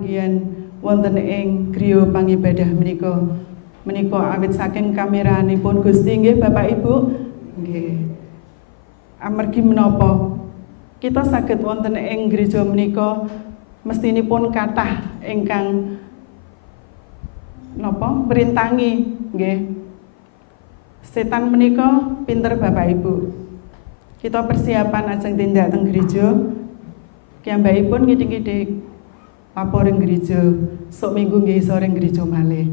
pepanggihan wonten ing griya pangibadah menika awit saking kameranipun Gusti nggih Bapak Ibu nggih. Amargi menapa kita saged wonten ing gereja menika mestinipun kathah ingkang napa merintangi nggih. Setan menika pinter Bapak Ibu. Kita persiapan ajeng tindak teng gereja. Kiyambakipun ngidik-ngidik lapor ing gereja, sok minggu nggih iso ing gereja malih.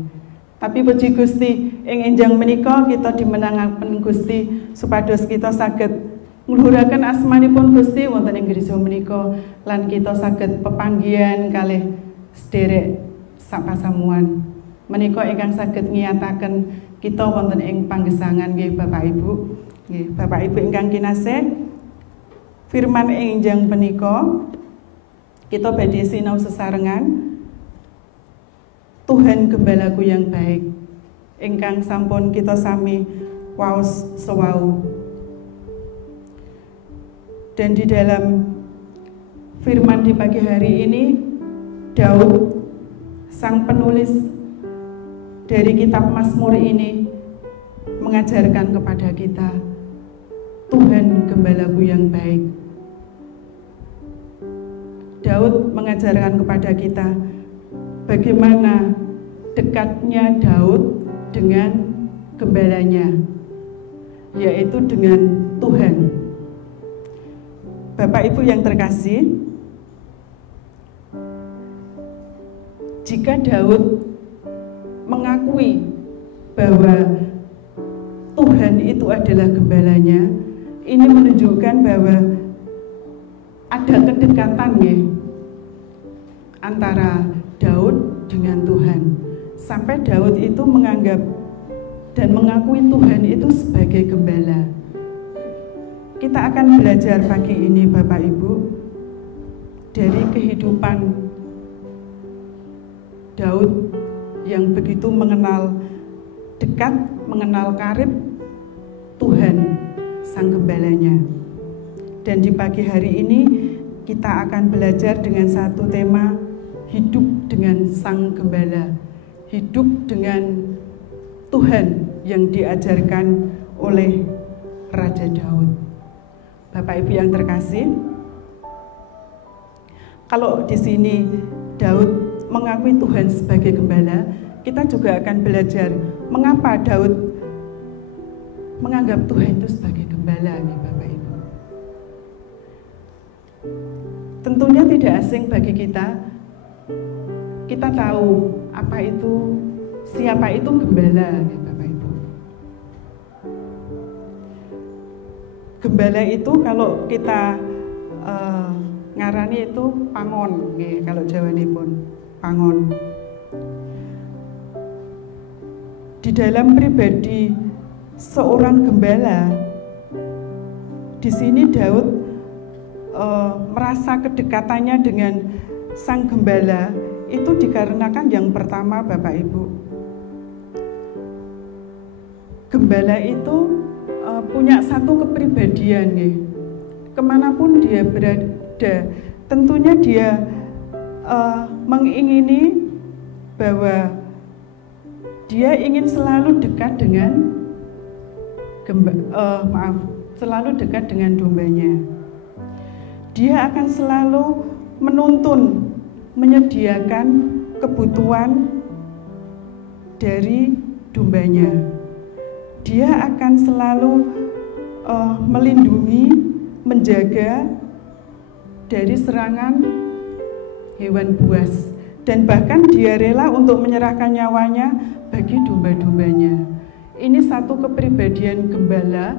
Tapi puji Gusti, ing enjang menika kita dimenangaken Gusti supados kita saged ngluhuraken asmanipun Gusti wonten ing gereja menika lan kita saged pepanggihan kalih sederek sapasamuan. Menika ingkang saged ngiyataken kita wonten ing panggesangan nggih Bapak Ibu. Nggih, Bapak Ibu ingkang kinasih, firman ing enjang menika kita badhe sinau sesarengan Tuhan Gembalaku yang baik ingkang sampun kita sami waos sewau. Dan di dalam firman di pagi hari ini Daud sang penulis dari kitab Mazmur ini mengajarkan kepada kita Tuhan Gembalaku yang baik. Daud mengajarkan kepada kita bagaimana dekatnya Daud dengan gembalanya, yaitu dengan Tuhan. Bapak Ibu yang terkasih, jika Daud mengakui bahwa Tuhan itu adalah gembalanya, ini menunjukkan bahwa ada kedekatan ya antara Daud dengan Tuhan. Sampai Daud itu menganggap dan mengakui Tuhan itu sebagai gembala. Kita akan belajar pagi ini Bapak Ibu dari kehidupan Daud yang begitu mengenal dekat, mengenal karib Tuhan sang gembalanya. Dan di pagi hari ini kita akan belajar dengan satu tema, hidup dengan sang gembala, hidup dengan Tuhan yang diajarkan oleh Raja Daud. Bapak Ibu yang terkasih, kalau di sini Daud mengakui Tuhan sebagai gembala, kita juga akan belajar mengapa Daud menganggap Tuhan itu sebagai gembala nih Bapak Ibu. Tentunya tidak asing bagi kita. Kita tahu apa itu, siapa itu gembala nih Bapak Ibu. Gembala itu kalau kita ngarani itu pangon, nih, kalau Jawanipun pangon. Di dalam pribadi seorang gembala, di sini Daud merasa kedekatannya dengan sang gembala itu dikarenakan yang pertama Bapak Ibu, gembala itu punya satu kepribadian nih. Kemanapun dia berada, tentunya dia mengingini bahwa dia ingin selalu dekat dengan selalu dekat dengan dombanya. Dia akan selalu menuntun, menyediakan kebutuhan dari dombanya. Dia akan selalu melindungi, menjaga dari serangan hewan buas, dan bahkan dia rela untuk menyerahkan nyawanya bagi domba-dombanya. Ini satu kepribadian gembala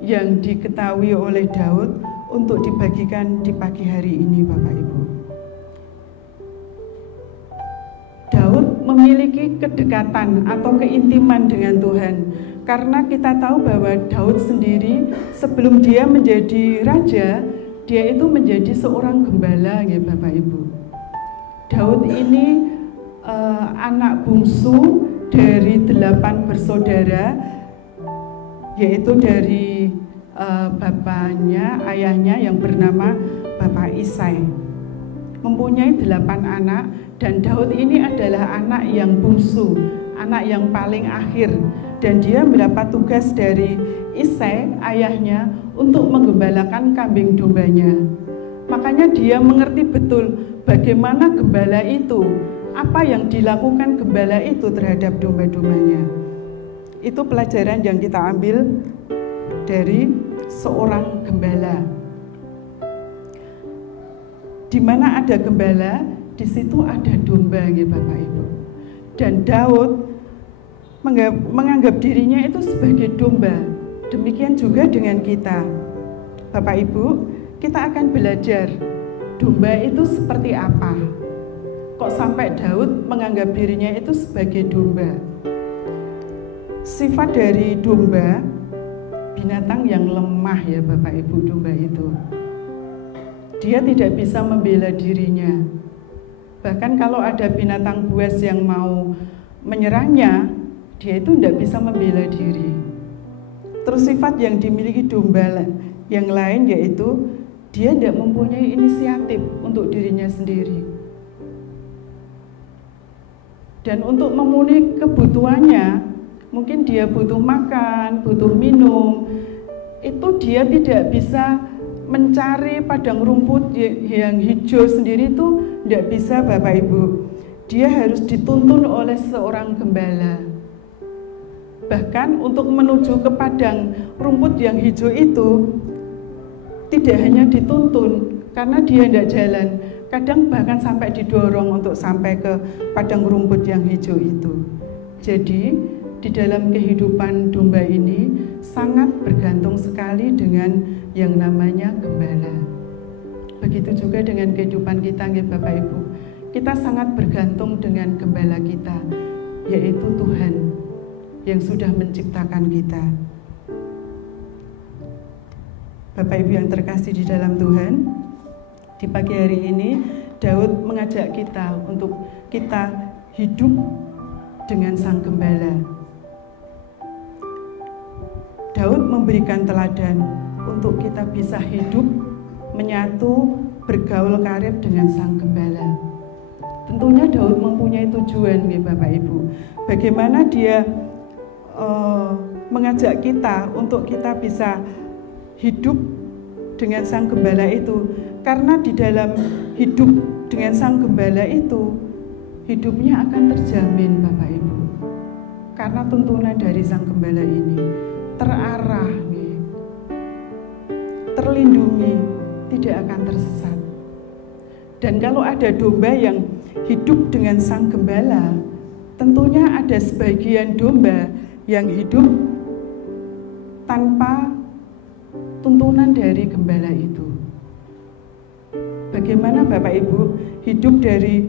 yang diketahui oleh Daud untuk dibagikan di pagi hari ini Bapak Ibu. Daud memiliki kedekatan atau keintiman dengan Tuhan, karena kita tahu bahwa Daud sendiri sebelum dia menjadi raja, dia itu menjadi seorang gembala ya Bapak Ibu. Daud ini anak bungsu dari 8 bersaudara, yaitu dari bapaknya, ayahnya yang bernama Bapak Isai. mempunyai 8 anak, dan Daud ini adalah anak yang bungsu, anak yang paling akhir, dan dia mendapat tugas dari Isai ayahnya untuk menggembalakan kambing dombanya. Makanya dia mengerti betul bagaimana gembala itu, apa yang dilakukan gembala itu terhadap domba-dombanya. Itu pelajaran yang kita ambil dari seorang gembala. Di mana ada gembala, di situ ada domba, ya Bapak Ibu. Dan Daud menganggap dirinya itu sebagai domba. Demikian juga dengan kita. Bapak Ibu, kita akan belajar domba itu seperti apa. Kok sampai Daud menganggap dirinya itu sebagai domba? Sifat dari domba, binatang yang lemah, ya Bapak Ibu. Domba itu dia tidak bisa membela dirinya. Bahkan kalau ada binatang buas yang mau menyerangnya, dia itu tidak bisa membela diri. Terus sifat yang dimiliki domba yang lain yaitu dia tidak mempunyai inisiatif untuk dirinya sendiri. Dan untuk memenuhi kebutuhannya, mungkin dia butuh makan, butuh minum, itu dia tidak bisa mencari padang rumput yang hijau sendiri, itu tidak bisa Bapak Ibu. Dia harus dituntun oleh seorang gembala. Bahkan untuk menuju ke padang rumput yang hijau itu tidak hanya dituntun, karena dia tidak jalan, kadang bahkan sampai didorong untuk sampai ke padang rumput yang hijau itu. Jadi di dalam kehidupan domba ini sangat bergantung sekali dengan yang namanya gembala. Begitu juga dengan kehidupan kita, Bapak Ibu. Kita sangat bergantung dengan gembala kita, yaitu Tuhan yang sudah menciptakan kita. Bapak Ibu yang terkasih di dalam Tuhan, di pagi hari ini Daud mengajak kita untuk kita hidup dengan Sang Gembala. Daud memberikan teladan untuk kita bisa hidup menyatu, bergaul karib dengan Sang Gembala. Tentunya Daud mempunyai tujuan, ya Bapak Ibu. Bagaimana dia mengajak kita untuk kita bisa hidup dengan Sang Gembala itu, karena di dalam hidup dengan Sang Gembala itu hidupnya akan terjamin, Bapak Ibu, karena tuntunan dari Sang Gembala ini terarah, terlindungi, tidak akan tersesat. Dan kalau ada domba yang hidup dengan Sang Gembala, tentunya ada sebagian domba yang hidup tanpa tuntunan dari gembala itu. Bagaimana Bapak Ibu hidup dari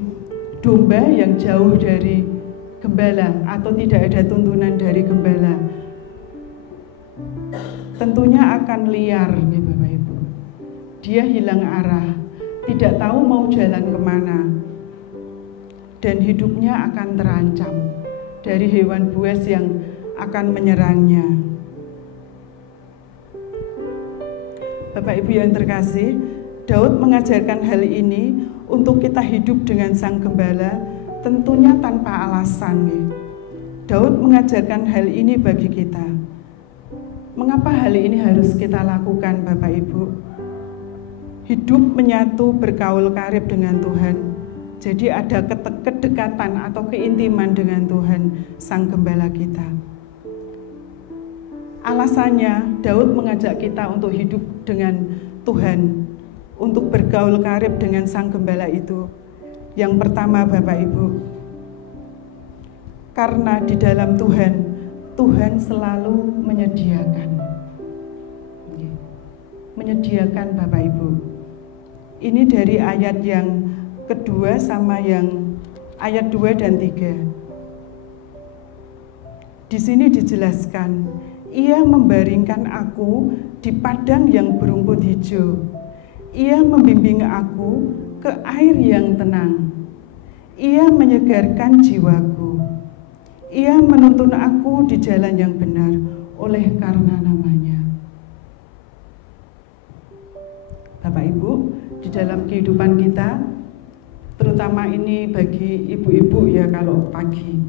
domba yang jauh dari gembala atau tidak ada tuntunan dari gembala? Tentunya akan liar, ya Bapak Ibu. Dia hilang arah, tidak tahu mau jalan kemana, dan hidupnya akan terancam dari hewan buas yang akan menyerangnya. Bapak Ibu yang terkasih, Daud mengajarkan hal ini untuk kita hidup dengan Sang Gembala, tentunya tanpa alasan. Daud mengajarkan hal ini bagi kita. Mengapa hal ini harus kita lakukan, Bapak Ibu? Hidup menyatu, bergaul karib dengan Tuhan. Jadi ada kedekatan atau keintiman dengan Tuhan, Sang Gembala kita. Alasannya, Daud mengajak kita untuk hidup dengan Tuhan, untuk bergaul karib dengan Sang Gembala itu. Yang pertama, Bapak Ibu, karena di dalam Tuhan, Tuhan selalu menyediakan Bapak Ibu. Ini dari ayat yang kedua sama yang ayat 2 dan 3. Di sini dijelaskan, Ia membaringkan aku di padang yang berumput hijau. Ia membimbing aku ke air yang tenang. Ia menyegarkan jiwaku. Ia menuntun aku di jalan yang benar oleh karena namanya. Bapak Ibu, di dalam kehidupan kita, terutama ini bagi ibu-ibu ya kalau pagi.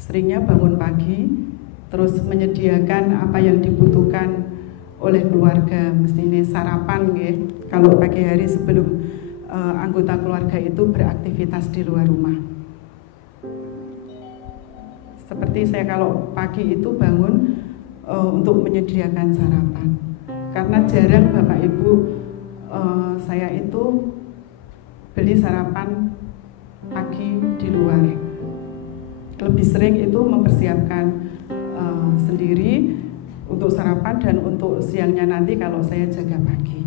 Seringnya bangun pagi, terus menyediakan apa yang dibutuhkan oleh keluarga, mestinya sarapan ya. Kalau pagi hari sebelum anggota keluarga itu beraktivitas di luar rumah. Seperti saya kalau pagi itu bangun untuk menyediakan sarapan. Karena jarang Bapak Ibu saya itu beli sarapan pagi di luar. Lebih sering itu mempersiapkan sendiri untuk sarapan dan untuk siangnya nanti kalau saya jaga pagi.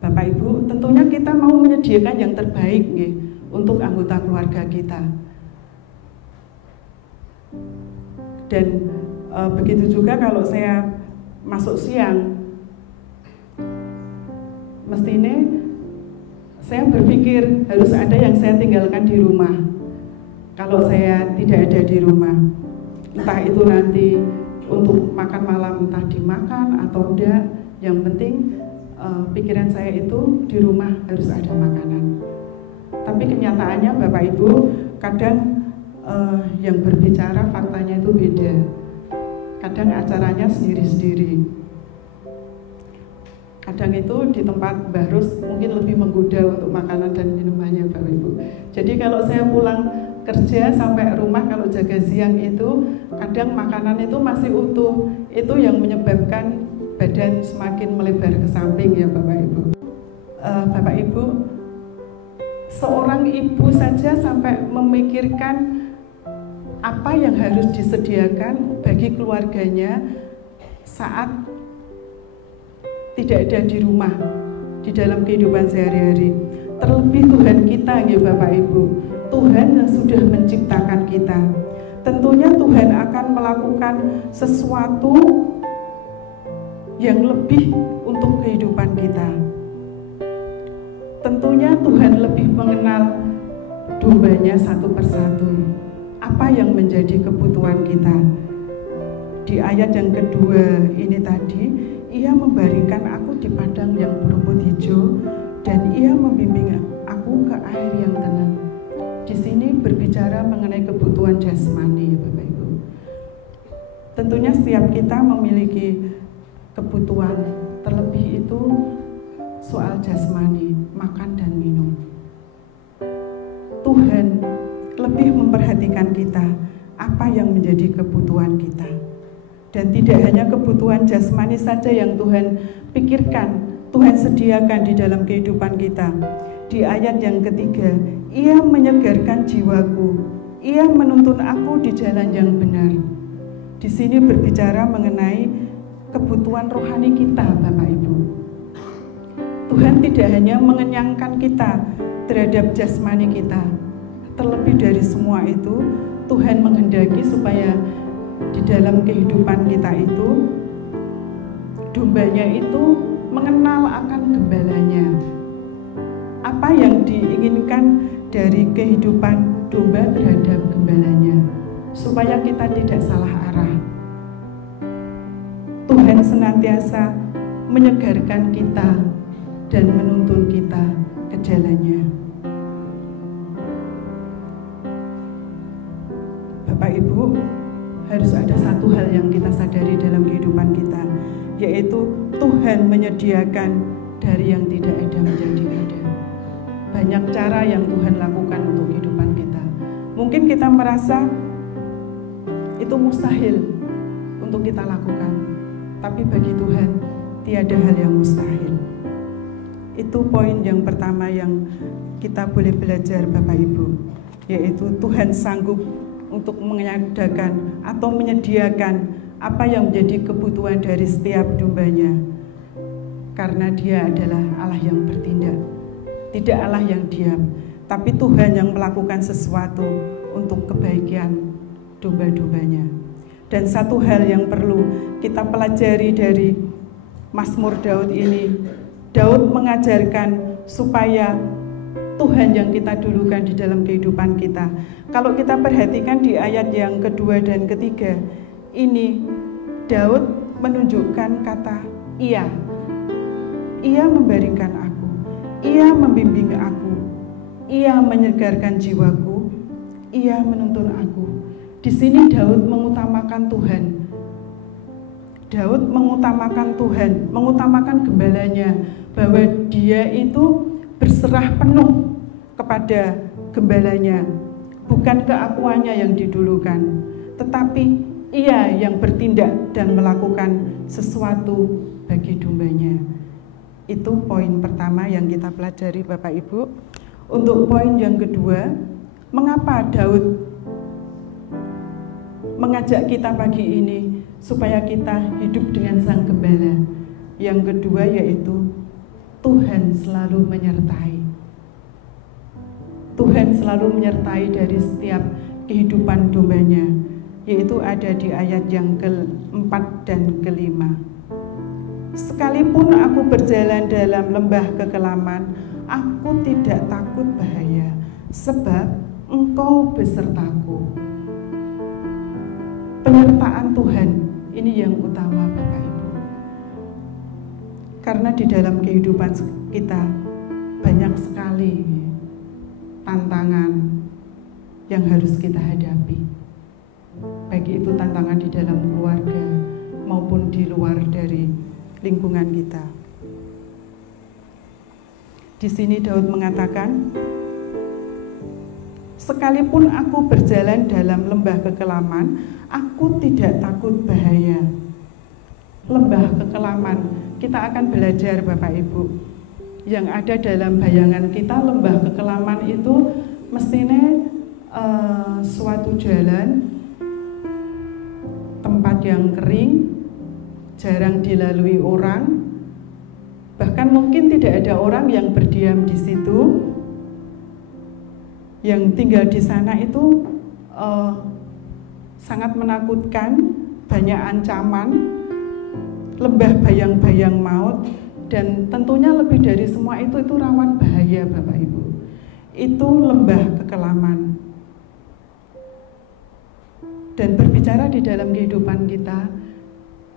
Bapak Ibu, tentunya kita mau menyediakan yang terbaik nih, untuk anggota keluarga kita. Dan begitu juga kalau saya masuk siang, mestinya saya berpikir harus ada yang saya tinggalkan di rumah. Kalau saya tidak ada di rumah, entah itu nanti untuk makan malam entah dimakan atau enggak, yang penting pikiran saya itu di rumah harus ada makanan. Tapi kenyataannya Bapak Ibu kadang yang berbicara faktanya itu beda. Kadang acaranya sendiri-sendiri. Kadang itu di tempat Mbah Rus mungkin lebih menggoda untuk makanan dan minumannya Bapak Ibu. Jadi kalau saya pulang kerja sampai rumah kalau jaga siang itu kadang makanan itu masih utuh. Itu yang menyebabkan badan semakin melebar ke samping ya Bapak Ibu. Bapak Ibu, seorang ibu saja sampai memikirkan apa yang harus disediakan bagi keluarganya saat tidak ada di rumah, di dalam kehidupan sehari-hari. Terlebih Tuhan kita ya Bapak Ibu, Tuhan yang sudah menciptakan kita. Tentunya Tuhan akan melakukan sesuatu yang lebih untuk kehidupan kita. Tentunya Tuhan lebih mengenal dombanya satu persatu. Apa yang menjadi kebutuhan kita. Di ayat yang kedua ini tadi, Ia membaringkan aku di padang yang berumput hijau dan Ia membimbing aku ke air yang tenang. Di sini berbicara mengenai kebutuhan jasmani ya Bapak Ibu. Tentunya setiap kita memiliki kebutuhan, terlebih itu soal jasmani, makan dan minum. Tuhan lebih memperhatikan kita, apa yang menjadi kebutuhan kita. Dan tidak hanya kebutuhan jasmani saja yang Tuhan pikirkan, Tuhan sediakan di dalam kehidupan kita. Di ayat yang ketiga, Ia menyegarkan jiwaku, Ia menuntun aku di jalan yang benar. Di sini berbicara mengenai kebutuhan rohani kita, Bapak Ibu. Tuhan tidak hanya mengenyangkan kita terhadap jasmani kita, terlebih dari semua itu, Tuhan menghendaki supaya di dalam kehidupan kita itu, dombanya itu mengenal akan gembalanya. Apa yang diinginkan dari kehidupan domba terhadap gembalanya, supaya kita tidak salah arah. Tuhan senantiasa menyegarkan kita dan menuntun kita ke jalannya. Bapak Ibu, harus ada satu hal yang kita sadari dalam kehidupan kita, yaitu Tuhan menyediakan dari yang tidak ada menjadi ada. Banyak cara yang Tuhan lakukan untuk kehidupan kita. Mungkin kita merasa itu mustahil untuk kita lakukan, tapi bagi Tuhan tiada hal yang mustahil. Itu poin yang pertama yang kita boleh belajar Bapak Ibu, yaitu Tuhan sanggup untuk mengadakan atau menyediakan apa yang menjadi kebutuhan dari setiap dombanya. Karena Dia adalah Allah yang bertindak, tidak Allah yang diam, tapi Tuhan yang melakukan sesuatu untuk kebaikan domba-dombanya. Dan satu hal yang perlu kita pelajari dari Mazmur Daud ini, Daud mengajarkan supaya Tuhan yang kita dulukan di dalam kehidupan kita. Kalau kita perhatikan di ayat yang kedua dan ketiga, ini Daud menunjukkan kata Ia. Ia membaringkan aku, Ia membimbing aku, Ia menyegarkan jiwaku, Ia menuntun aku. Di sini Daud mengutamakan Tuhan. Daud mengutamakan Tuhan, mengutamakan gembalanya, bahwa dia itu berserah penuh kepada gembalanya. Bukan keakuannya yang didulukan, tetapi ia yang bertindak dan melakukan sesuatu bagi dombanya. Itu poin pertama yang kita pelajari Bapak Ibu. Untuk poin yang kedua, mengapa Daud mengajak kita pagi ini supaya kita hidup dengan Sang Gembala? Yang kedua yaitu Tuhan selalu menyertai. Tuhan selalu menyertai dari setiap kehidupan dombanya, yaitu ada di ayat yang ke-4 dan ke-5. Sekalipun aku berjalan dalam lembah kekelaman, aku tidak takut bahaya, sebab Engkau besertaku. Penyertaan Tuhan ini yang utama Bapak Ibu. Karena di dalam kehidupan kita banyak sekali tantangan yang harus kita hadapi. Baik itu tantangan di dalam keluarga maupun di luar dari lingkungan kita. Di sini Daud mengatakan, sekalipun aku berjalan dalam lembah kekelaman, aku tidak takut bahaya. Lembah kekelaman, kita akan belajar Bapak Ibu. Yang ada dalam bayangan kita, lembah kekelaman itu mestinya suatu jalan, tempat yang kering, jarang dilalui orang, bahkan mungkin tidak ada orang yang berdiam di situ. Yang tinggal di sana itu sangat menakutkan, banyak ancaman, lembah bayang-bayang maut, dan tentunya lebih dari semua itu rawan bahaya Bapak Ibu. Itu lembah kekelaman. Dan berbicara di dalam kehidupan kita,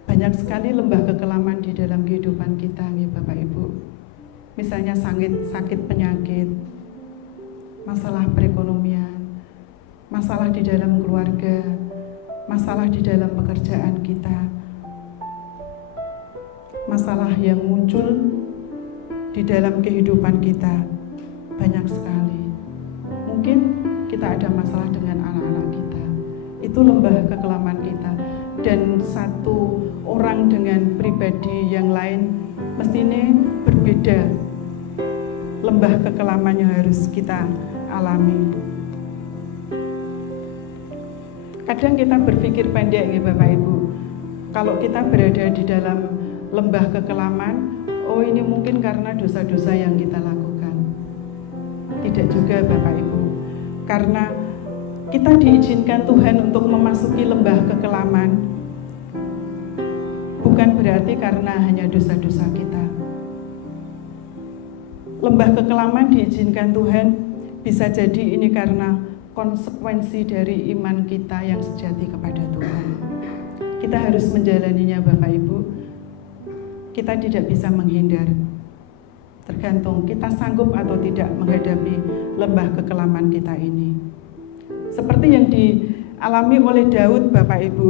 banyak sekali lembah kekelaman di dalam kehidupan kita ya Bapak Ibu. Misalnya sakit penyakit, masalah perekonomian, masalah di dalam keluarga, masalah di dalam pekerjaan kita, masalah yang muncul di dalam kehidupan kita banyak sekali. Mungkin kita ada masalah dengan anak-anak kita, itu lembah kekelaman kita. Dan satu orang dengan pribadi yang lain mestinya berbeda lembah kekelaman yang harus kita alami. Kadang kita berpikir pendek ya Bapak Ibu. Kalau kita berada di dalam lembah kekelaman, oh ini mungkin karena dosa-dosa yang kita lakukan. Tidak juga Bapak Ibu. Karena kita diizinkan Tuhan untuk memasuki lembah kekelaman, bukan berarti karena hanya dosa-dosa kita. Lembah kekelaman diizinkan Tuhan, bisa jadi ini karena konsekuensi dari iman kita yang sejati kepada Tuhan. Kita harus menjalaninya Bapak Ibu. Kita tidak bisa menghindar. Tergantung kita sanggup atau tidak menghadapi lembah kekelaman kita ini. Seperti yang dialami oleh Daud Bapak Ibu.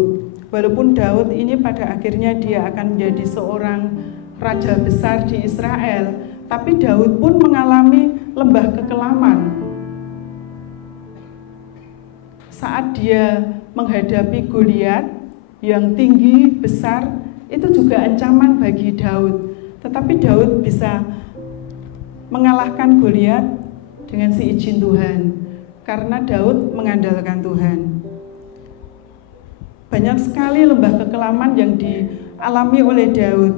Walaupun Daud ini pada akhirnya dia akan menjadi seorang raja besar di Israel, tapi Daud pun mengalami lembah kekelaman. Saat dia menghadapi Goliat yang tinggi, besar, itu juga ancaman bagi Daud. Tetapi Daud bisa mengalahkan Goliat dengan seizin Tuhan, karena Daud mengandalkan Tuhan. Banyak sekali lembah kekelaman yang dialami oleh Daud.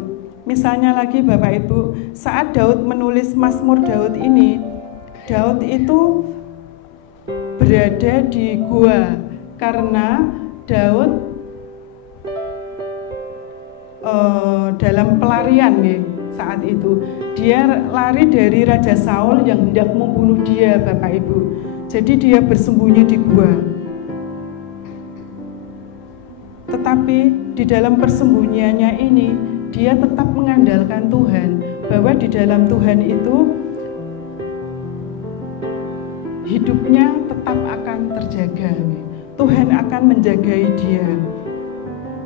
Misalnya lagi Bapak Ibu, saat Daud menulis Mazmur Daud ini, Daud itu berada di gua karena Daud dalam pelarian ya, saat itu dia lari dari Raja Saul yang hendak membunuh dia Bapak Ibu. Jadi dia bersembunyi di gua. Tetapi di dalam persembunyiannya ini dia tetap mengandalkan Tuhan, bahwa di dalam Tuhan itu hidupnya tetap akan terjaga. Tuhan akan menjagai dia.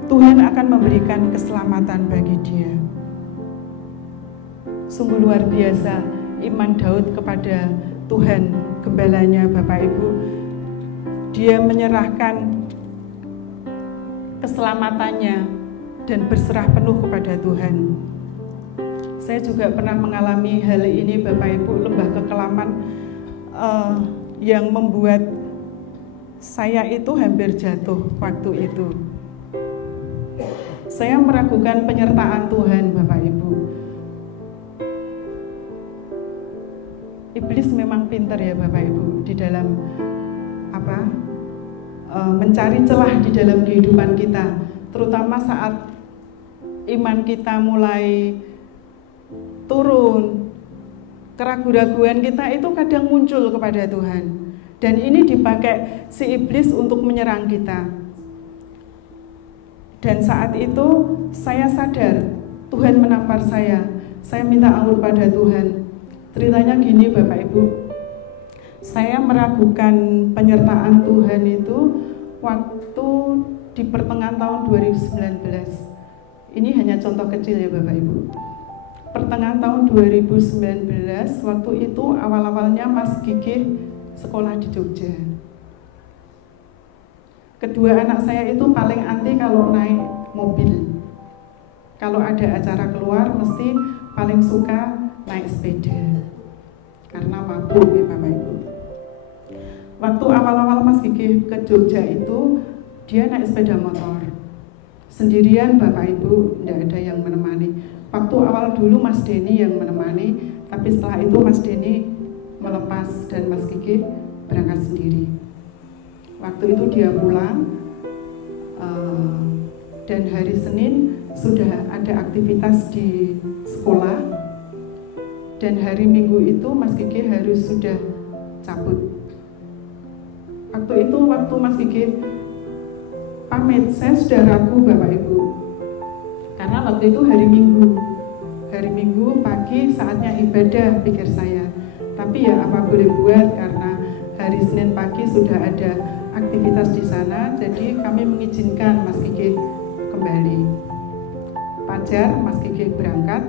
Tuhan akan memberikan keselamatan bagi dia. Sungguh luar biasa iman Daud kepada Tuhan, gembalanya Bapak Ibu. Dia menyerahkan keselamatannya dan berserah penuh kepada Tuhan. Saya juga pernah mengalami hal ini Bapak Ibu, lembah kekelaman yang membuat saya itu hampir jatuh waktu itu. Saya meragukan penyertaan Tuhan Bapak Ibu. Iblis memang pintar ya Bapak Ibu di dalam mencari celah di dalam kehidupan kita, terutama saat iman kita mulai turun, keraguan-raguan kita itu kadang muncul kepada Tuhan. Dan ini dipakai si iblis untuk menyerang kita. Dan saat itu saya sadar Tuhan menampar saya minta ampun pada Tuhan. Ceritanya gini Bapak Ibu, saya meragukan penyertaan Tuhan itu waktu di pertengahan tahun 2019. Ini hanya contoh kecil ya Bapak Ibu. Pertengahan tahun 2019, waktu itu awal-awalnya Mas Gigih sekolah di Jogja. Kedua anak saya itu paling anti kalau naik mobil. Kalau ada acara keluar mesti paling suka naik sepeda. Karena mabuk ya Bapak Ibu. Waktu awal-awal Mas Gigih ke Jogja itu, dia naik sepeda motor. Sendirian Bapak Ibu, tidak ada yang menemani. Waktu awal dulu Mas Denny yang menemani, tapi setelah itu Mas Denny melepas dan Mas Gigih berangkat sendiri. Waktu itu dia pulang, dan hari Senin sudah ada aktivitas di sekolah, dan hari Minggu itu Mas Gigih harus sudah cabut. Waktu itu, waktu Mas Gigih pamit, saya sudah ragu Bapak Ibu. Karena waktu itu hari Minggu pagi saatnya ibadah pikir saya. Tapi ya apa boleh buat, karena hari Senin pagi sudah ada aktivitas di sana, jadi kami mengizinkan Mas Gigih kembali. Fajar Mas Gigih berangkat,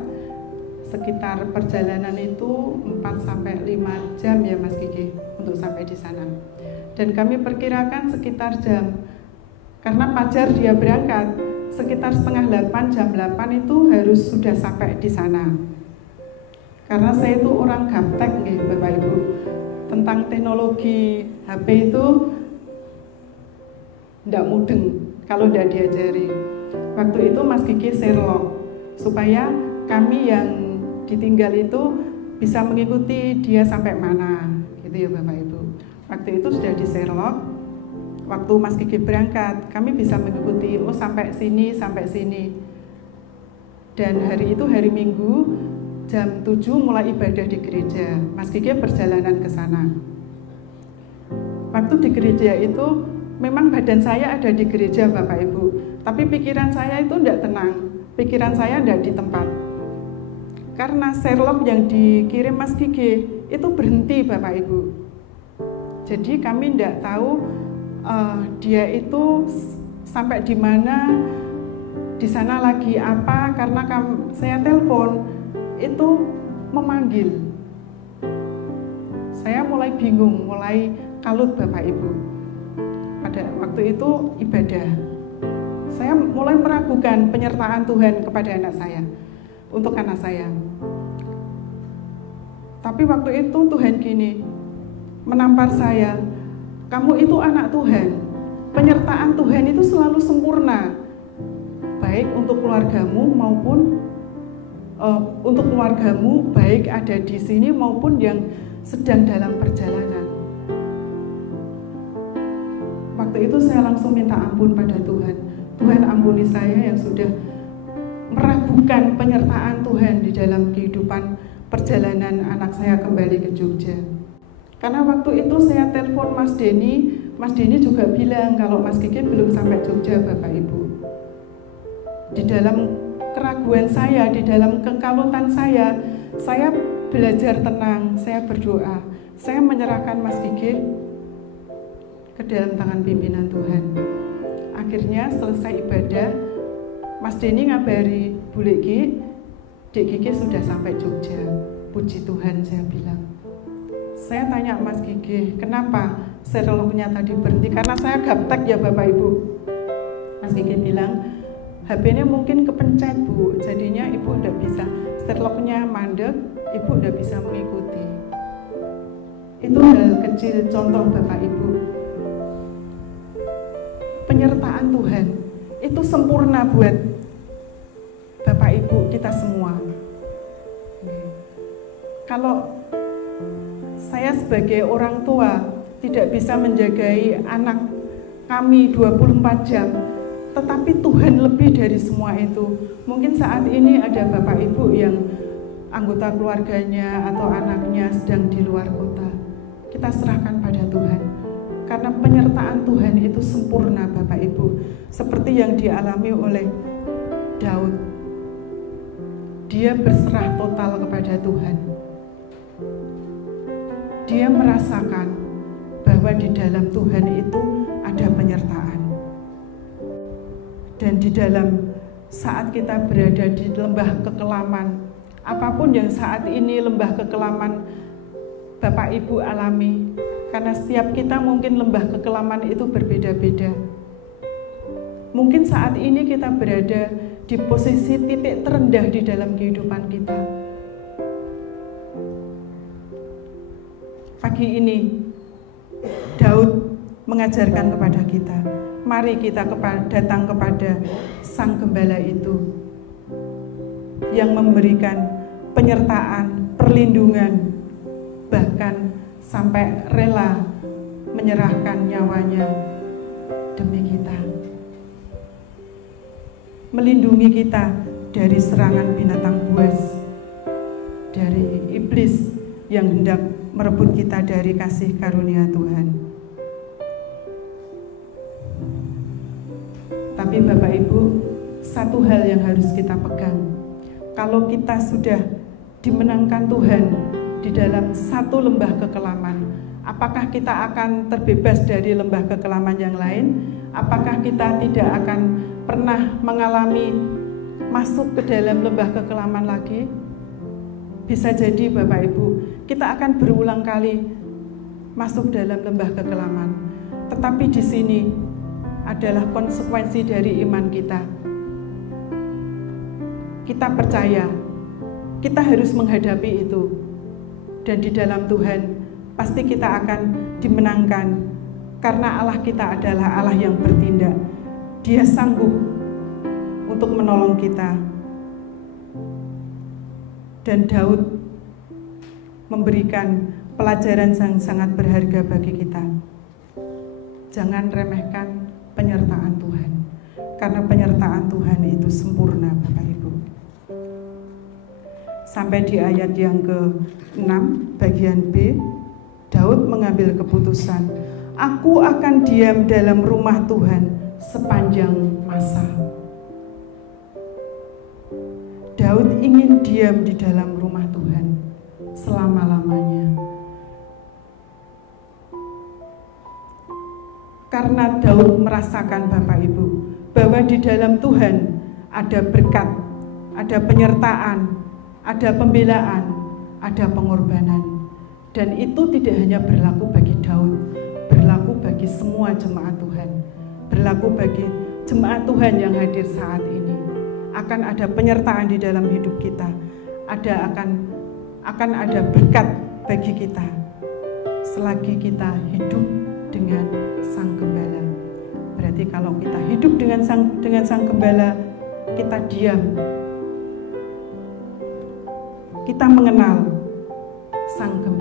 sekitar perjalanan itu 4-5 jam ya Mas Gigih untuk sampai di sana. Dan kami perkirakan sekitar jam, karena Fajar dia berangkat sekitar setengah 8, jam 8 itu harus sudah sampai di sana. Karena saya itu orang gaptek nih Bapak Ibu, tentang teknologi HP itu tidak mudeng kalau tidak diajari. Waktu itu Mas Gigih Sherlock supaya kami yang ditinggal itu bisa mengikuti dia sampai mana, gitu ya Bapak Ibu. Waktu itu sudah di Sherlock. Waktu Mas Gigih berangkat, kami bisa mengikuti sampai sini. Dan hari itu hari Minggu jam 7 mulai ibadah di gereja. Mas Gigih perjalanan ke sana. Waktu di gereja itu memang badan saya ada di gereja Bapak Ibu, tapi pikiran saya itu tidak tenang. Pikiran saya tidak di tempat. Karena Sherlock yang dikirim Mas Gigih itu berhenti Bapak Ibu. Jadi kami tidak tahu dia itu sampai di mana, di sana lagi apa, karena saya telepon itu memanggil. Saya mulai bingung, mulai kalut Bapak Ibu. Pada waktu itu ibadah. Saya mulai meragukan penyertaan Tuhan kepada anak saya, untuk anak saya. Tapi waktu itu Tuhan gini, menampar saya, kamu itu anak Tuhan, penyertaan Tuhan itu selalu sempurna, baik untuk keluargamu maupun untuk keluargamu, baik ada di sini maupun yang sedang dalam perjalanan. Waktu itu saya langsung minta ampun pada Tuhan. Tuhan ampuni saya yang sudah meragukan penyertaan Tuhan di dalam kehidupan perjalanan anak saya kembali ke Jogja. Karena waktu itu saya telepon Mas Denny juga bilang kalau Mas Gigih belum sampai Jogja Bapak Ibu. Di dalam keraguan saya, di dalam kekalutan saya belajar tenang, saya berdoa. saya menyerahkan Mas Gigi ke dalam tangan pimpinan Tuhan. Akhirnya selesai ibadah, Mas Denny ngabari Bu Legi, Dek Gigi sudah sampai Jogja. Puji Tuhan, saya bilang. Saya tanya Mas Gigi, kenapa serolognya tadi berhenti? Karena saya gaptek ya Bapak Ibu. Mas Gigi bilang, HP-nya mungkin kepencet Bu, jadinya Ibu udah bisa. Serolognya mandek, Ibu udah bisa mengikuti. Itu hal kecil contoh Bapak Ibu. Penyertaan Tuhan itu sempurna buat Bapak Ibu kita semua. Kalau saya sebagai orang tua tidak bisa menjagai anak kami 24 jam, tetapi Tuhan lebih dari semua itu. Mungkin saat ini ada Bapak Ibu yang anggota keluarganya atau anaknya sedang di luar kota. Kita serahkan pada Tuhan, karena penyertaan Tuhan itu sempurna Bapak Ibu. Seperti yang dialami oleh Daud, dia berserah total kepada Tuhan. Dia merasakan bahwa di dalam Tuhan itu ada penyertaan. Dan di dalam saat kita berada di lembah kekelaman, apapun yang saat ini lembah kekelaman Bapak Ibu alami, karena setiap kita mungkin lembah kekelaman itu berbeda-beda. Mungkin saat ini kita berada di posisi titik terendah di dalam kehidupan kita. Pagi ini Daud mengajarkan kepada kita, mari kita datang kepada Sang Gembala itu yang memberikan penyertaan, perlindungan, bahkan sampai rela menyerahkan nyawanya demi kita, melindungi kita dari serangan binatang buas, dari iblis yang hendak merebut kita dari kasih karunia Tuhan. Tapi Bapak Ibu, satu hal yang harus kita pegang, kalau kita sudah dimenangkan Tuhan di dalam satu lembah kekelaman, apakah kita akan terbebas dari lembah kekelaman yang lain? Apakah kita tidak akan pernah mengalami masuk ke dalam lembah kekelaman lagi? Bisa jadi Bapak Ibu, kita akan berulang kali masuk dalam lembah kekelaman. Tetapi di sini adalah konsekuensi dari iman kita. Kita percaya, kita harus menghadapi itu. Dan di dalam Tuhan pasti kita akan dimenangkan, karena Allah kita adalah Allah yang bertindak. Dia sanggup untuk menolong kita. Dan Daud memberikan pelajaran yang sangat berharga bagi kita. Jangan remehkan penyertaan Tuhan, karena penyertaan Tuhan itu sempurna Bapak Ibu. Sampai di ayat yang ke-6 bagian B, Daud mengambil keputusan, aku akan diam dalam rumah Tuhan sepanjang masa. Daud ingin diam di dalam rumah Tuhan selama-lamanya. Karena Daud merasakan Bapak Ibu, bahwa di dalam Tuhan ada berkat, ada penyertaan, ada pembelaan, ada pengorbanan. Dan itu tidak hanya berlaku bagi Daud, berlaku bagi semua jemaat Tuhan, berlaku bagi jemaat Tuhan yang hadir saat ini. Akan ada penyertaan di dalam hidup kita, akan ada berkat bagi kita selagi kita hidup dengan Sang Gembala. Berarti kalau kita hidup dengan Sang Gembala, kita diam, kita mengenal Sang Gembala.